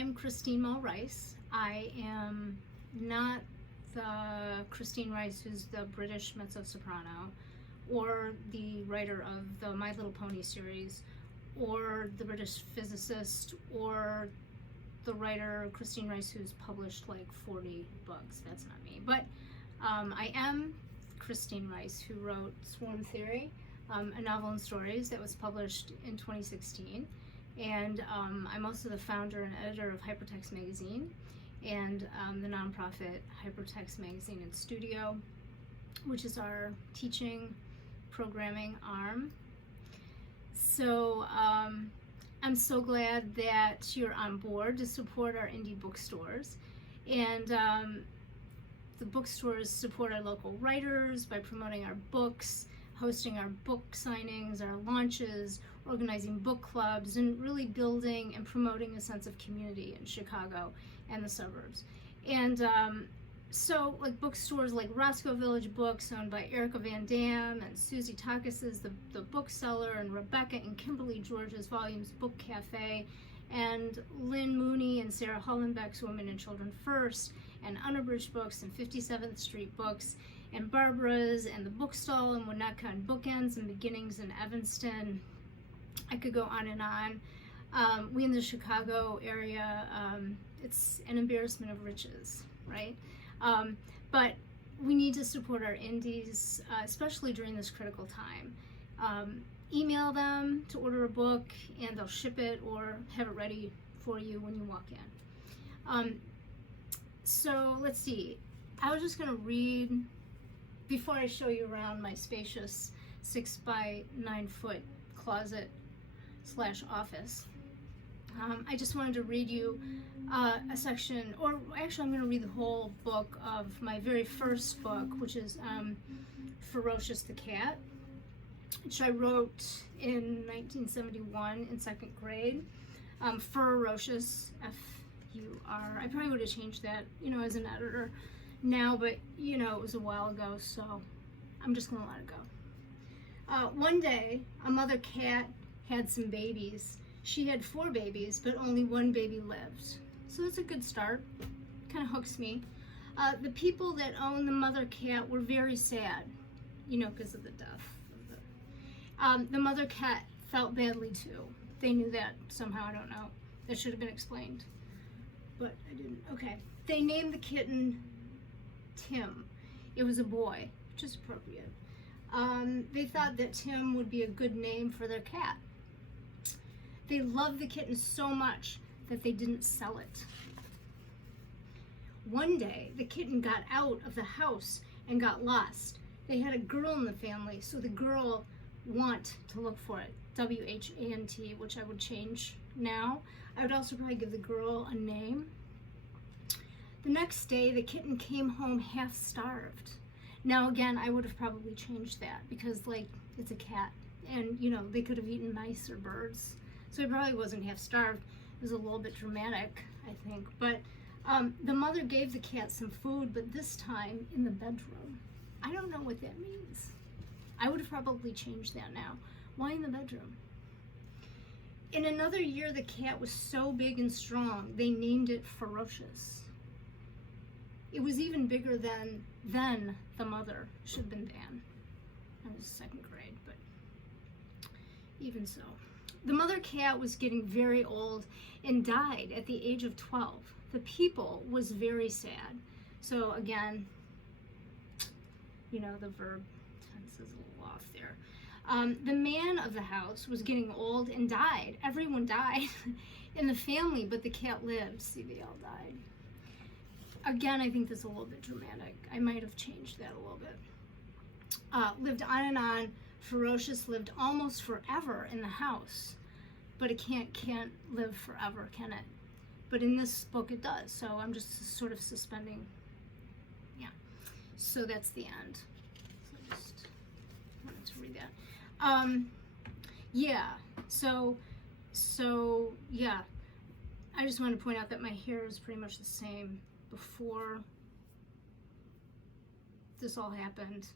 I'm Christine Maul Rice. I am not the Christine Rice who's the British mezzo-soprano, or the writer of the My Little Pony series, or the British physicist, or the writer Christine Rice who's published like 40 books. That's not me. But I am Christine Rice, who wrote Swarm Theory, a novel and stories that was published in 2016. And I'm also the founder and editor of Hypertext magazine and the nonprofit Hypertext magazine and studio, which is our teaching programming arm. So I'm so glad that you're on board to support our indie bookstores. And the bookstores support our local writers by promoting our books, hosting our book signings, our launches, organizing book clubs, and really building and promoting a sense of community in Chicago and the suburbs. And so like bookstores like Roscoe Village Books, owned by Erica Van Dam, and Susie Takis, the bookseller, and Rebecca and Kimberly George's Volumes Book Cafe, and Lynn Mooney and Sarah Hollenbeck's Women and Children First, and Unabridged Books and 57th Street Books, and Barbara's, and the Bookstall, and Winnetka, and Bookends, and Beginnings in Evanston. I could go on and on. We in the Chicago area, it's an embarrassment of riches, right? But we need to support our indies, especially during this critical time. Email them to order a book, and they'll ship it or have it ready for you when you walk in. So let's see. I was just going to read, before I show you around my spacious 6 by 9 foot closet / office. I just wanted to read you a section, or actually I'm going to read the whole book of my very first book, which is Ferocious the Cat, which I wrote in 1971 in 2nd grade. Ferocious, F-U-R. I probably would have changed that, as an editor now, but it was a while ago, so I'm just going to let it go. One day, a mother cat had some babies. She had 4 babies, but only 1 baby lived. So that's a good start. Kind of hooks me. The people that owned the mother cat were very sad, because of the death of the mother cat felt badly too. They knew that somehow, I don't know. That should have been explained, but I didn't. Okay. They named the kitten Tim. It was a boy, which is appropriate. They thought that Tim would be a good name for their cat. They loved the kitten so much that they didn't sell it. One day, the kitten got out of the house and got lost. They had a girl in the family, so the girl want to look for it. W-H-A-N-T, which I would change now. I would also probably give the girl a name. The next day, the kitten came home half starved. Now again, I would have probably changed that because it's a cat, and they could have eaten mice or birds. So it probably wasn't half starved. It was a little bit dramatic, I think. But the mother gave the cat some food, but this time in the bedroom. I don't know what that means. I would have probably changed that now. Why in the bedroom? In another year, the cat was so big and strong, they named it Ferocious. It was even bigger than the mother should have been Dan. I was 2nd grade, but even so. The mother cat was getting very old and died at the age of 12. The people was very sad. So again, the verb tense is a little off there. The man of the house was getting old and died. Everyone died in the family, but the cat lived. See, they all died. Again, I think this is a little bit dramatic. I might have changed that a little bit. Lived on and on. Ferocious lived almost forever in the house, but it can't live forever, can it? But in this book it does, so I'm just sort of suspending. Yeah, so that's the end. So I just wanted to read that. Yeah, so yeah, I just want to point out that my hair is pretty much the same before this all happened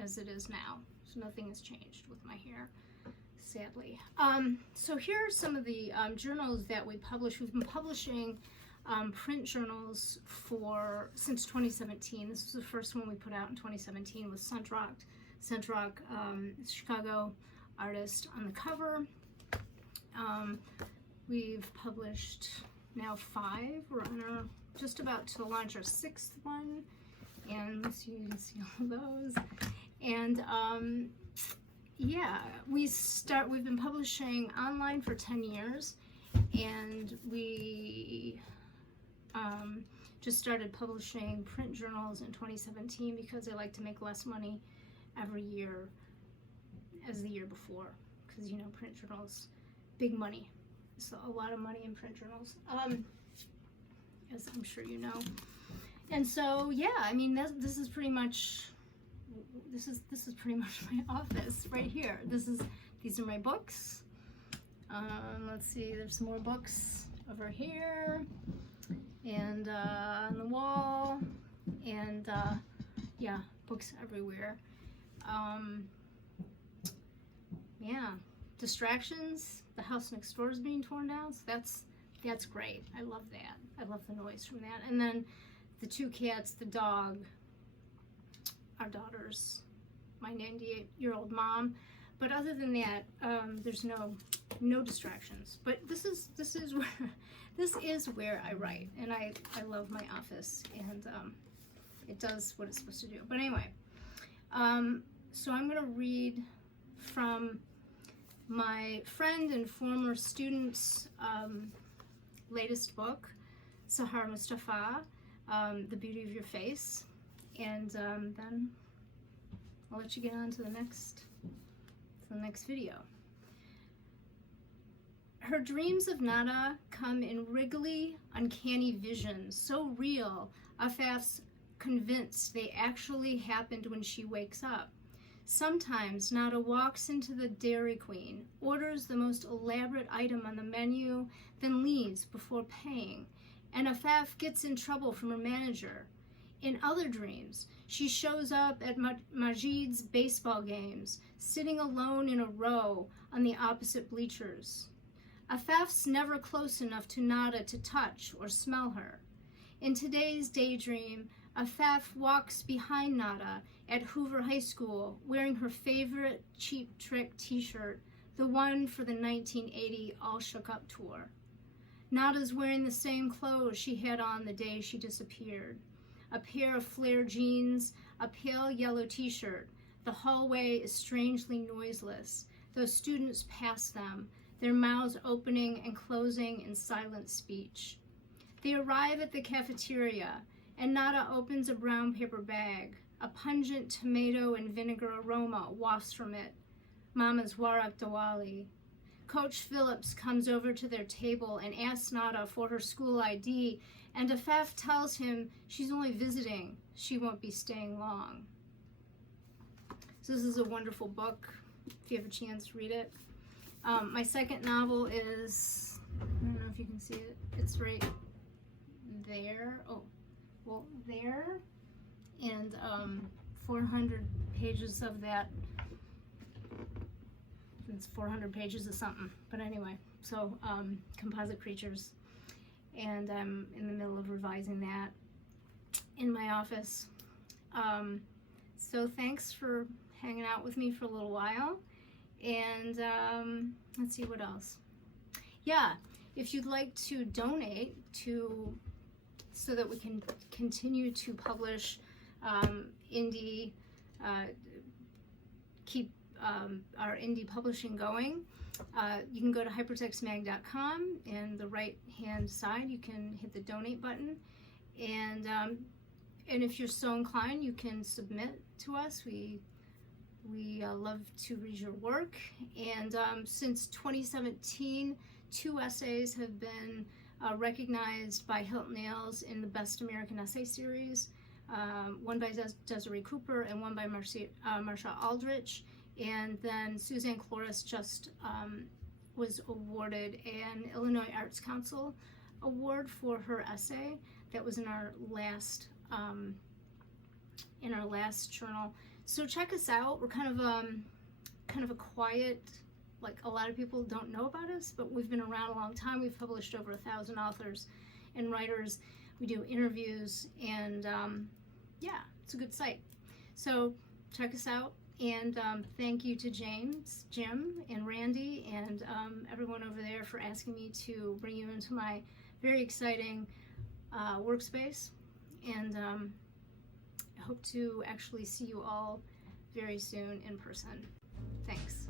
as it is now. So nothing has changed with my hair. sadly. So here are some of the journals that we publish. We've been publishing print journals since 2017. This was the first one we put out in 2017 with Suntrock, Chicago artist on the cover. We've published now 5. We're just about to launch our 6th one, and so you can see all those. And yeah, we've been publishing online for 10 years, and we just started publishing print journals in 2017 because I like to make less money every year as the year before, because you know, print journals, big money. So a lot of money in print journals, as I'm sure you know. And so yeah, I mean, this is pretty much my office right here. These are my books. Let's see, there's some more books over here, and on the wall, and yeah, books everywhere. Yeah, distractions. The house next door is being torn down, so that's great. I love that. I love the noise from that. And then the 2 cats, the dog, our daughters, my 98-year-old mom. But other than that, there's no distractions. But this is where I write, and I love my office, and it does what it's supposed to do. But anyway, so I'm gonna read from my friend and former student's latest book, Sahar Mustafa, The Beauty of Your Face, and then I'll let you get on to the next video. Her dreams of Nada come in wriggly, uncanny visions, so real, Afaf's convinced they actually happened when she wakes up. Sometimes Nada walks into the Dairy Queen, orders the most elaborate item on the menu, then leaves before paying, and Afaf gets in trouble from her manager. In other dreams, she shows up at Majid's baseball games, sitting alone in a row on the opposite bleachers. Afaf's never close enough to Nada to touch or smell her. In today's daydream, Afaf walks behind Nada at Hoover High School, wearing her favorite Cheap Trick t-shirt, the one for the 1980 All Shook Up tour. Nada's wearing the same clothes she had on the day she disappeared. A pair of flare jeans, a pale yellow t-shirt. The hallway is strangely noiseless, though students pass them, their mouths opening and closing in silent speech. They arrive at the cafeteria, and Nada opens a brown paper bag. A pungent tomato and vinegar aroma wafts from it. Mama's Warak Dawali. Coach Phillips comes over to their table and asks Nada for her school ID, and Afaf tells him she's only visiting. She won't be staying long. So this is a wonderful book, if you have a chance to read it. My second novel is, I don't know if you can see it, it's right there. Oh, well, there. And 400 pages of that. It's 400 pages of something. But anyway, so Composite Creatures. And I'm in the middle of revising that in my office. So thanks for hanging out with me for a little while. And let's see what else. Yeah, if you'd like to donate so that we can continue to publish indie, keep our indie publishing going, you can go to hypertextmag.com, and the right hand side you can hit the donate button, and if you're so inclined, you can submit to us. We love to read your work, and since 2017, 2 essays have been recognized by Hilton Ailes in the Best American Essay Series, one by Desiree Cooper and one by Marsha Aldrich, and then Suzanne Cloris just was awarded an Illinois Arts Council award for her essay that was in our last journal. So check us out. We're kind of a quiet like a lot of people don't know about us, but we've been around a long time. We've published over 1,000 authors and writers. We do interviews, and yeah, it's a good site. So check us out, and thank you to James, Jim, and Randy, and everyone over there for asking me to bring you into my very exciting workspace, and I hope to actually see you all very soon in person. Thanks.